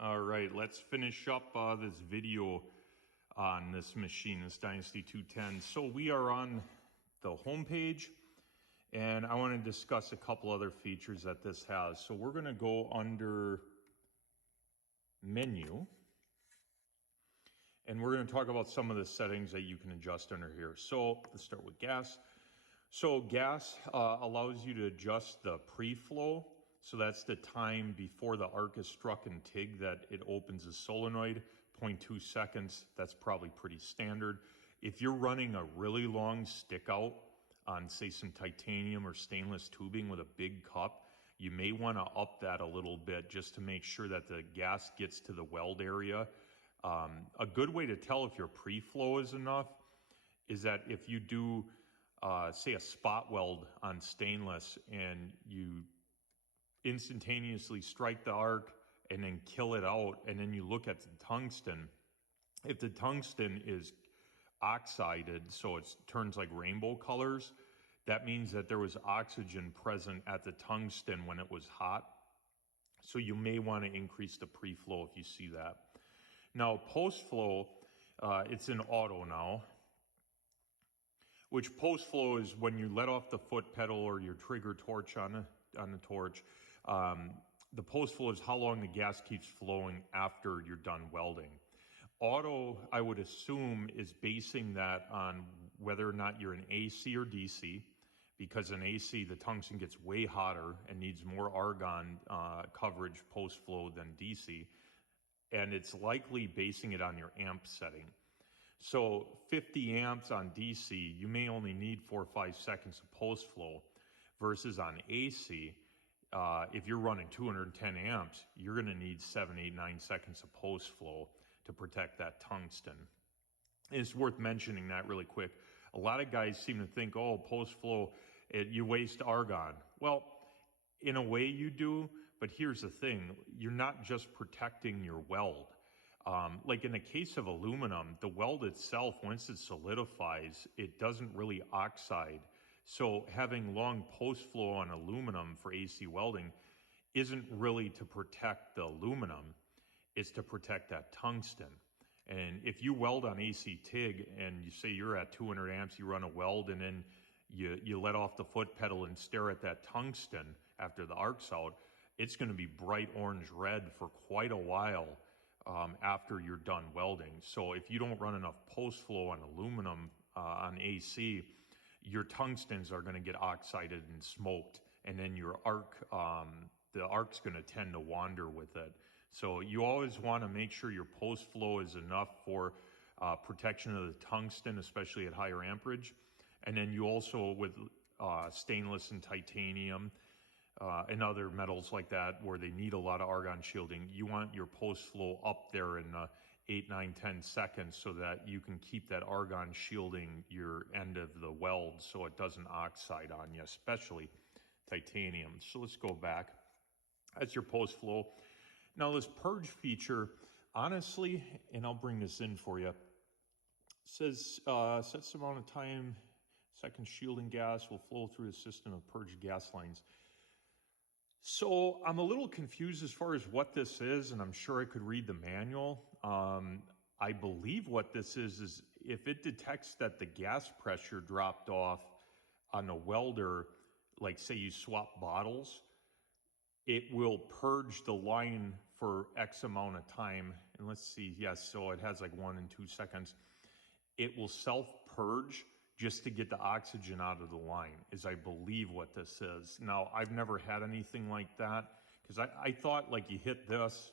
All right, let's finish up this video on this machine, this Dynasty 210. So we are on the home page, and I want to discuss a couple other features that this has. So we're going to go under menu, and we're going to talk about some of the settings that you can adjust under here. So let's start with gas. So gas allows you to adjust the pre-flow. So that's the time before the arc is struck in TIG that it opens the solenoid, 0.2 seconds. That's probably pretty standard. If you're running a really long stick out on, say, some titanium or stainless tubing with a big cup, you may want to up that a little bit just to make sure that the gas gets to the weld area. A good way to tell if your pre-flow is enough is that if you do, say, a spot weld on stainless and you instantaneously strike the arc and then kill it out, and then you look at the tungsten, if the tungsten is oxided, so it turns like rainbow colors, that means that there was oxygen present at the tungsten when it was hot. So you may want to increase the pre-flow if you see that. Now post-flow, it's in auto now, which post-flow is when you let off the foot pedal or your trigger torch on the torch. The post-flow is how long the gas keeps flowing after you're done welding. Auto, I would assume, is basing that on whether or not you're in AC or DC, because in AC, the tungsten gets way hotter and needs more argon coverage post-flow than DC, and it's likely basing it on your amp setting. So 50 amps on DC, you may only need 4 or 5 seconds of post-flow, versus on AC, if you're running 210 amps, you're going to need 7, 8, 9 seconds of post-flow to protect that tungsten. And it's worth mentioning that really quick. A lot of guys seem to think, oh, post-flow, you waste argon. Well, in a way you do, but here's the thing. You're not just protecting your weld. Like in the case of aluminum, the weld itself, once it solidifies, it doesn't really oxide. So having long post-flow on aluminum for AC welding isn't really to protect the aluminum, it's to protect that tungsten. And if you weld on AC TIG and you say you're at 200 amps, you run a weld and then you let off the foot pedal and stare at that tungsten after the arc's out, it's going to be bright orange red for quite a while after you're done welding. So if you don't run enough post-flow on aluminum on AC, your tungstens are going to get oxided and smoked, and then your arc, the arc's going to tend to wander with it. So you always want to make sure your post-flow is enough for protection of the tungsten, especially at higher amperage. And then you also, with stainless and titanium and other metals like that where they need a lot of argon shielding, you want your post-flow up there in 8, 9, 10 seconds so that you can keep that argon shielding your end of the weld so it doesn't oxide on you, especially titanium. So let's go back. That's your post-flow. Now this purge feature, honestly, and I'll bring this in for you, says sets the amount of time second shielding gas will flow through the system of purged gas lines. So I'm a little confused as far as what this is, and I'm sure I could read the manual. I believe what this is if it detects that the gas pressure dropped off on a welder, like say you swap bottles, it will purge the line for X amount of time. And let's see, yes, so it has like 1 and 2 seconds. It will self-purge just to get the oxygen out of the line, is I believe what this is. Now, I've never had anything like that, because I thought like you hit this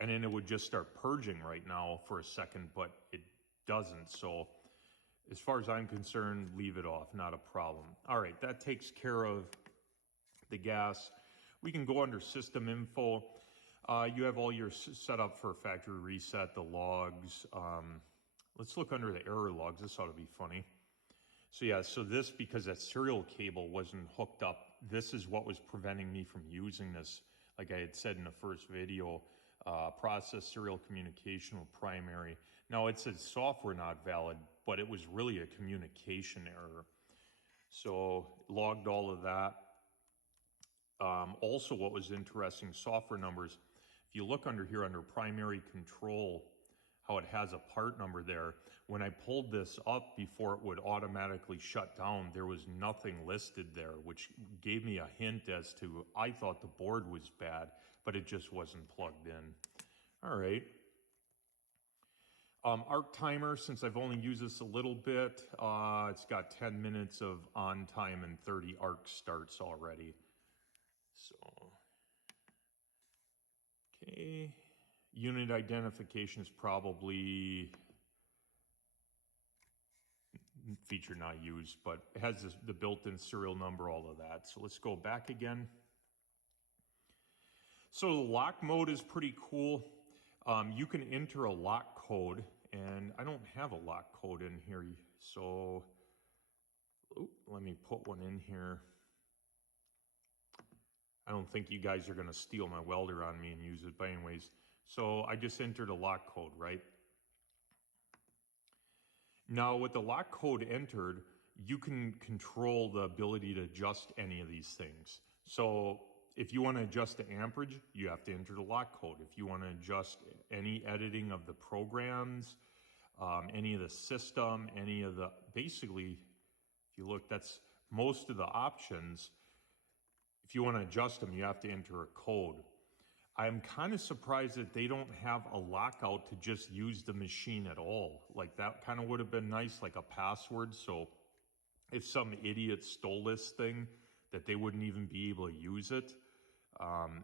and then it would just start purging right now for a second, but it doesn't. So as far as I'm concerned, leave it off, not a problem. All right, that takes care of the gas. We can go under system info. You have all your setup for factory reset, the logs. Let's look under the error logs. This ought to be funny. So yeah, so this, because that serial cable wasn't hooked up, this is what was preventing me from using this. Like I had said in the first video, process serial communication with primary. Now it said software not valid, but it was really a communication error. So logged all of that. Also what was interesting, software numbers. If if you look under here under primary control, how it has a part number there, when I pulled this up before it would automatically shut down, there was nothing listed there, which gave me a hint as to, I thought the board was bad, but it just wasn't plugged in. All right. Arc timer, since I've only used this a little bit, it's got 10 minutes of on time and 30 arc starts already. So, okay. Unit identification is probably feature not used, but it has the built-in serial number, all of that. So let's go back again. So the lock mode is pretty cool. You can enter a lock code, and I don't have a lock code in here, so let me put one in here. I don't think you guys are going to steal my welder on me and use it, but anyways, so I just entered a lock code, right? Now with the lock code entered, you can control the ability to adjust any of these things. So if you want to adjust the amperage, you have to enter the lock code. If you want to adjust any editing of the programs, any of the system, any of the, basically, if you look, that's most of the options. If you want to adjust them, you have to enter a code. I'm kind of surprised that they don't have a lockout to just use the machine at all. Like that kind of would have been nice, like a password. So if some idiot stole this thing, that they wouldn't even be able to use it.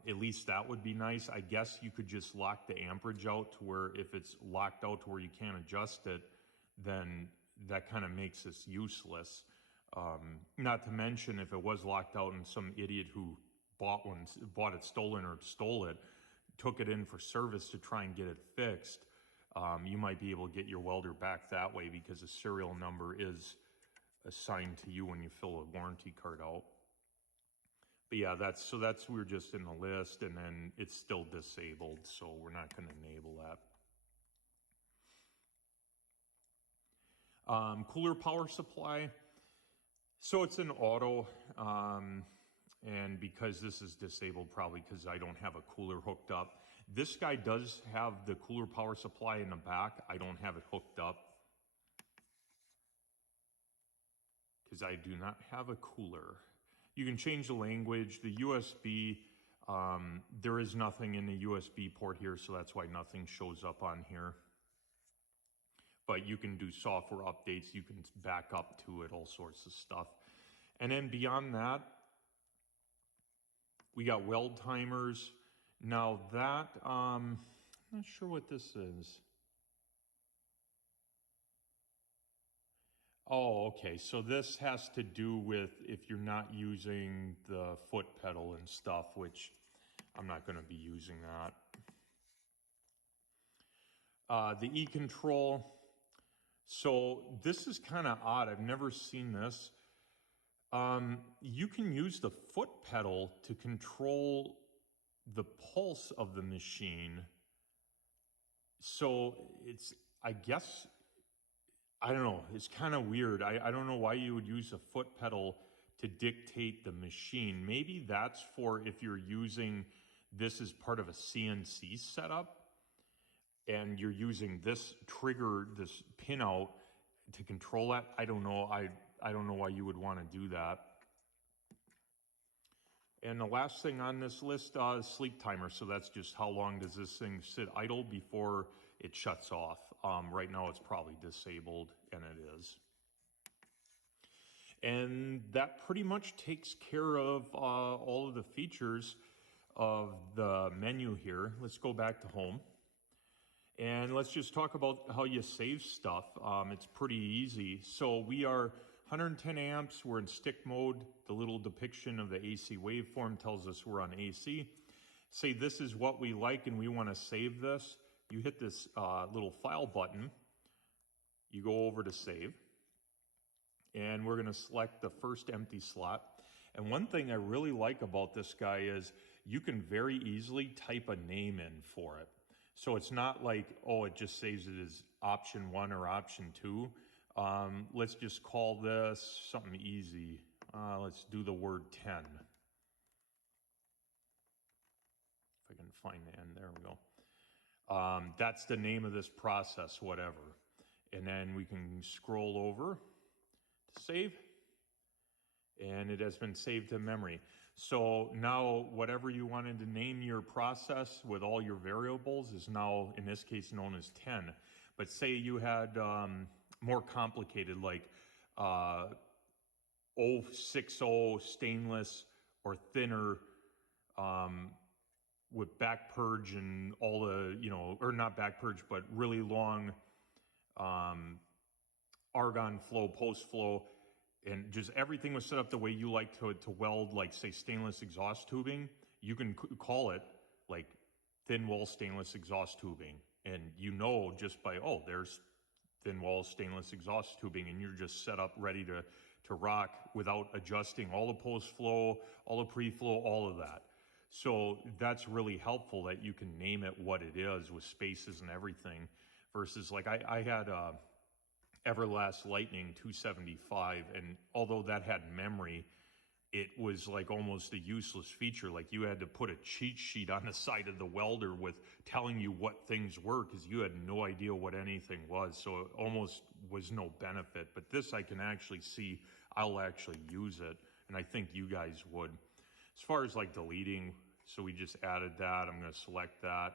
At least that would be nice. I guess you could just lock the amperage out to where if it's locked out to where you can't adjust it, then that kind of makes this useless. Not to mention if it was locked out and some idiot who bought it stolen or stole it, took it in for service to try and get it fixed, you might be able to get your welder back that way because the serial number is assigned to you when you fill a warranty card out. But yeah, we're just in the list, and then it's still disabled, so we're not going to enable that. Cooler power supply. So it's an auto, and because this is disabled, probably because I don't have a cooler hooked up. This guy does have the cooler power supply in the back. I don't have it hooked up because I do not have a cooler. You can change the language. The USB, there is nothing in the USB port here, so that's why nothing shows up on here. But you can do software updates. You can back up to it, all sorts of stuff. And then beyond that, we got weld timers. Now that, I'm not sure what this is. Oh, okay. So this has to do with if you're not using the foot pedal and stuff, which I'm not going to be using that. The E-control. So this is kind of odd. I've never seen this. You can use the foot pedal to control the pulse of the machine. So it's, I guess, I don't know, it's kind of weird. I don't know why you would use a foot pedal to dictate the machine. Maybe that's for if you're using this as part of a CNC setup and you're using this trigger, this pinout to control that. I don't know. I don't know why you would want to do that. And the last thing on this list is sleep timer. So that's just how long does this thing sit idle before it shuts off. Right now it's probably disabled, and it is. And that pretty much takes care of all of the features of the menu here. Let's go back to home. And let's just talk about how you save stuff. It's pretty easy. So we are 110 amps, we're in stick mode. The little depiction of the AC waveform tells us we're on AC. Say this is what we like and we want to save this. You hit this little file button. You go over to save. And we're going to select the first empty slot. And one thing I really like about this guy is you can very easily type a name in for it. So it's not like, oh, it just saves it as option 1 or option 2. Let's just call this something easy. Let's do the word 10. if I can find the end, there we go. That's the name of this process, whatever. And then we can scroll over to save, and it has been saved to memory. So now whatever you wanted to name your process with all your variables is now, in this case, known as 10. But say you had more complicated, like 060 stainless or thinner, with back purge and all the, or not back purge, but really long argon flow, post flow, and just everything was set up the way you like to weld, like say stainless exhaust tubing. You can call it like thin wall stainless exhaust tubing, and just by, oh, there's thin wall stainless exhaust tubing, and you're just set up ready to rock without adjusting all the post flow, all the pre-flow, all of that. So that's really helpful that you can name it what it is with spaces and everything, versus like I had Everlast Lightning 275, and although that had memory, it was like almost a useless feature. Like you had to put a cheat sheet on the side of the welder with telling you what things were, because you had no idea what anything was. So it almost was no benefit. But this I can actually see, I'll actually use it, and I think you guys would. As far as like deleting, so we just added that. I'm going to select that,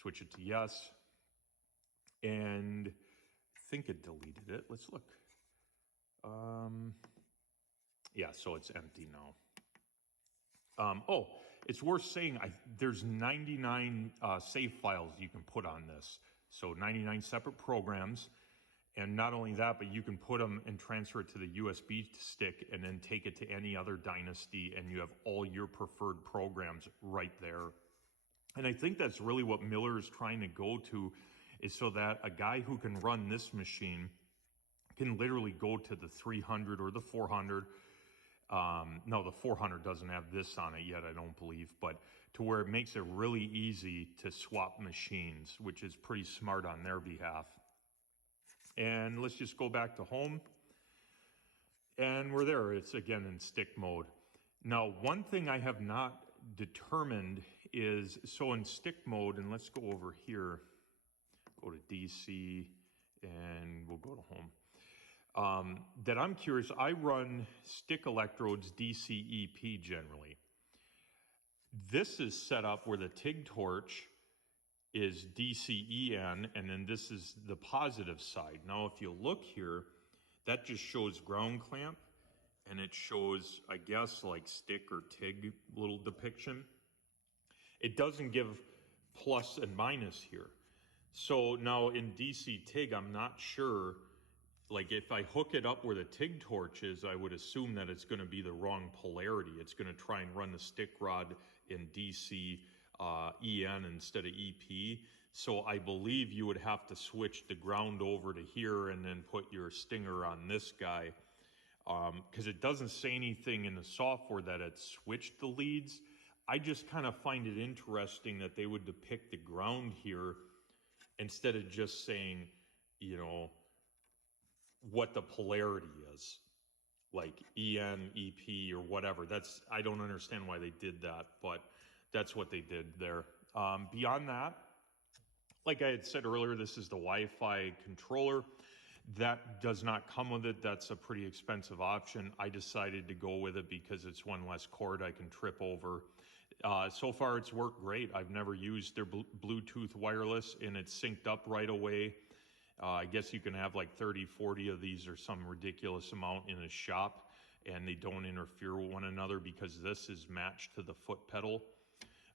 switch it to yes, and I think it deleted it. Let's look. Yeah, so it's empty now. Oh, it's worth saying there's 99 save files you can put on this. So 99 separate programs. And not only that, but you can put them and transfer it to the USB stick and then take it to any other dynasty, and you have all your preferred programs right there. And I think that's really what Miller is trying to go to, is so that a guy who can run this machine can literally go to the 300 or the 400. No, the 400 doesn't have this on it yet, I don't believe, but to where it makes it really easy to swap machines, which is pretty smart on their behalf. And let's just go back to home. And we're there. It's again in stick mode. Now, one thing I have not determined is, so in stick mode, and let's go over here, go to DC, and we'll go to home. That I'm curious, I run stick electrodes DC EP generally. This is set up where the TIG torch is DCEN, and then this is the positive side. Now, if you look here, that just shows ground clamp, and it shows, I guess, like stick or TIG little depiction. It doesn't give plus and minus here. So now in DC TIG, I'm not sure, like if I hook it up where the TIG torch is, I would assume that it's going to be the wrong polarity. It's going to try and run the stick rod in DC EN instead of EP. So I believe you would have to switch the ground over to here and then put your stinger on this guy, because it doesn't say anything in the software that it switched the leads. I just kind of find it interesting that they would depict the ground here instead of just saying, what the polarity is, like EN, EP, or whatever. I don't understand why they did that, but that's what they did there. Beyond that, like I had said earlier, this is the Wi-Fi controller. That does not come with it. That's a pretty expensive option. I decided to go with it because it's one less cord I can trip over. So far, it's worked great. I've never used their Bluetooth wireless, and it's synced up right away. I guess you can have like 30, 40 of these or some ridiculous amount in a shop, and they don't interfere with one another because this is matched to the foot pedal.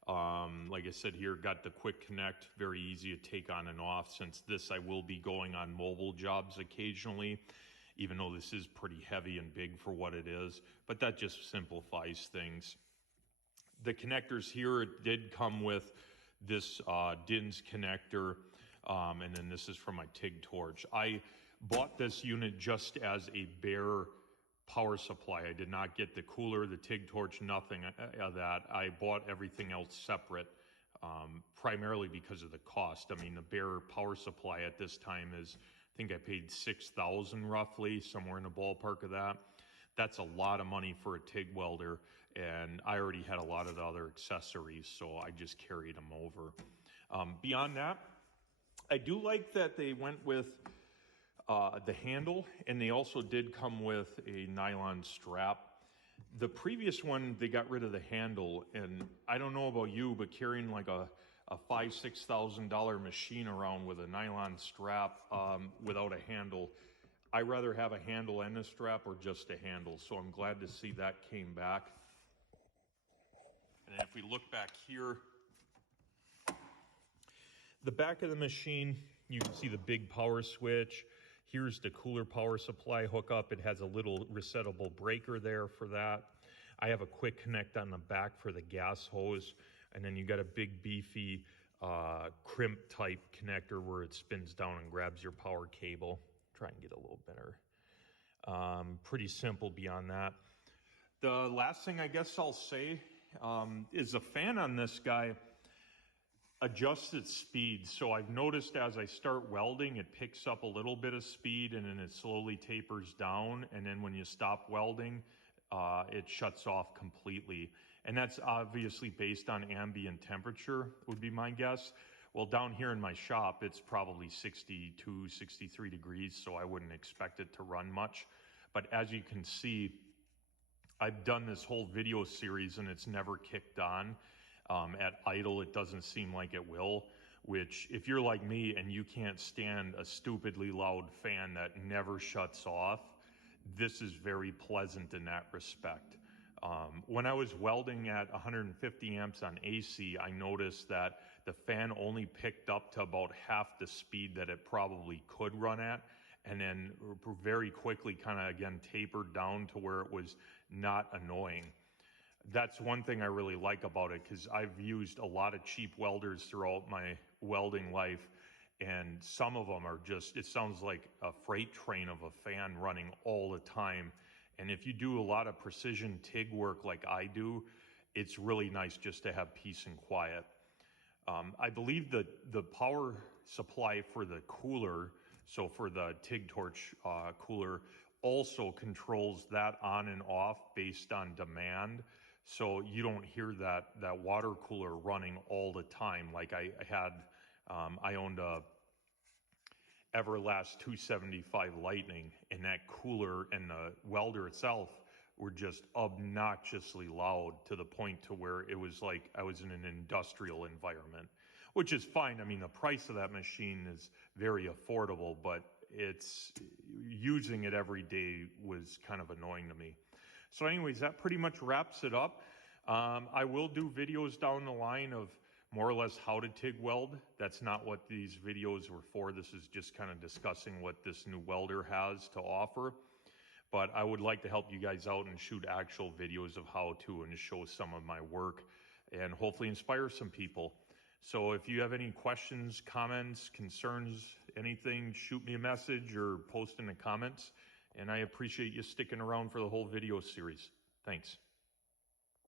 Like I said here, got the quick connect, very easy to take on and off. Since this, I will be going on mobile jobs occasionally, even though this is pretty heavy and big for what it is, but that just simplifies things. The connectors here, it did come with this DINS connector, and then this is for my TIG torch. I bought this unit just as a bare power supply. I did not get the cooler, the TIG torch, nothing of that. I bought everything else separate, primarily because of the cost. I mean, the bare power supply at this time is, I think I paid $6,000 roughly, somewhere in the ballpark of that. That's a lot of money for a TIG welder, and I already had a lot of the other accessories, so I just carried them over. Beyond that, I do like that they went with the handle, and they also did come with a nylon strap. The previous one, they got rid of the handle, and I don't know about you, but carrying like a $5,000–6,000 machine around with a nylon strap without a handle, I rather have a handle and a strap or just a handle. So I'm glad to see that came back. And if we look back here, the back of the machine, you can see the big power switch. Here's the cooler power supply hookup. It has a little resettable breaker there for that. I have a quick connect on the back for the gas hose. And then you got a big beefy crimp type connector where it spins down and grabs your power cable. Try and get a little better. Pretty simple beyond that. The last thing I guess I'll say is the fan on this guy adjusts its speed. So I've noticed as I start welding, it picks up a little bit of speed and then it slowly tapers down. And then when you stop welding, it shuts off completely. And that's obviously based on ambient temperature, would be my guess. Well, down here in my shop, it's probably 62, 63 degrees, so I wouldn't expect it to run much. But as you can see, I've done this whole video series and it's never kicked on. At idle, it doesn't seem like it will, which if you're like me and you can't stand a stupidly loud fan that never shuts off, this is very pleasant in that respect. When I was welding at 150 amps on AC, I noticed that the fan only picked up to about half the speed that it probably could run at, and then very quickly kind of again tapered down to where it was not annoying. That's one thing I really like about it, because I've used a lot of cheap welders throughout my welding life, and some of them are just, it sounds like a freight train of a fan running all the time. And if you do a lot of precision TIG work like I do, it's really nice just to have peace and quiet. I believe that the power supply for the cooler, so for the TIG torch cooler, also controls that on and off based on demand. So you don't hear that water cooler running all the time. Like I owned a Everlast 275 Lightning, and that cooler and the welder itself were just obnoxiously loud to the point to where it was like I was in an industrial environment, which is fine. I mean, the price of that machine is very affordable, but it's using it every day was kind of annoying to me. So anyways, that pretty much wraps it up. I will do videos down the line of more or less how to TIG weld. That's not what these videos were for. This is just kind of discussing what this new welder has to offer. But I would like to help you guys out and shoot actual videos of how to and show some of my work and hopefully inspire some people. So if you have any questions, comments, concerns, anything, shoot me a message or post in the comments. And I appreciate you sticking around for the whole video series. Thanks.